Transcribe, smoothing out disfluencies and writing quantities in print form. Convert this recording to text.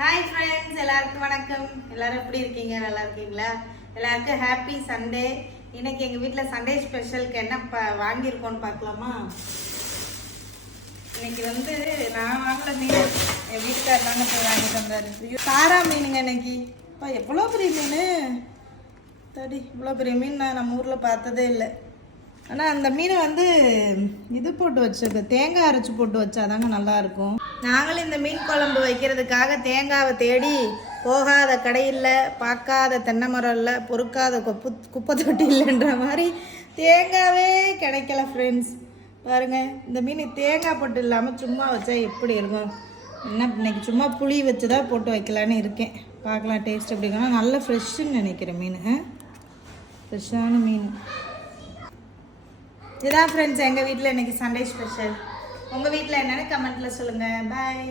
Hi friends, எல்லாருக்கும் வணக்கம். எல்லாரும் எப்படி இருக்கீங்க? நல்லா இருக்கீங்களா? எல்லாருக்கும் ஹாப்பி சண்டே. இன்னைக்கு எங்கள் வீட்டில் சண்டே ஸ்பெஷலுக்கு என்ன வாங்கியிருக்கோன்னு பார்க்கலாமா? இன்னைக்கு நான் வாங்கல மீன், என் வீட்டுக்காரர் தாங்க போய் வாங்கிட்டு வந்தாரு. சாரா மீனுங்க இன்னைக்கு. எவ்வளோ பெரிய மீன் தடி, இவ்வளோ பெரிய மீன் நான் நம்ம ஊரில் பார்த்ததே இல்லை. ஆனால் அந்த மீனை இது போட்டு வச்சிருக்கு, தேங்காய் அரைச்சி போட்டு வச்சாதாங்க நல்லாயிருக்கும். நாங்களும் இந்த மீன் குழம்பு வைக்கிறதுக்காக தேங்காவை தேடி போகாத கடையில், பார்க்காத தென்னை மரம் இல்லை, பொறுக்காத குப்பை தொட்டி இல்லைன்ற மாதிரி தேங்காவே கிடைக்கல ஃப்ரெண்ட்ஸ். பாருங்கள், இந்த மீன் தேங்காய் போட்டு இல்லாமல் சும்மா வச்சா எப்படி இருக்கும்? இன்னைக்கு சும்மா புளி வச்சு தான் போட்டு வைக்கலான்னு இருக்கேன். பார்க்கலாம் டேஸ்ட் எப்படி இருக்குன்னா. நல்ல ஃப்ரெஷ்ஷுன்னு நினைக்கிறேன் மீன், ஃப்ரெஷ்ஷான மீன். இதான் ஃப்ரெண்ட்ஸ் எங்கள் வீட்டில் இன்றைக்கி சண்டே ஸ்பெஷல். உங்கள் வீட்டில் என்னென்னு கமெண்ட்டில் சொல்லுங்கள். பாய்.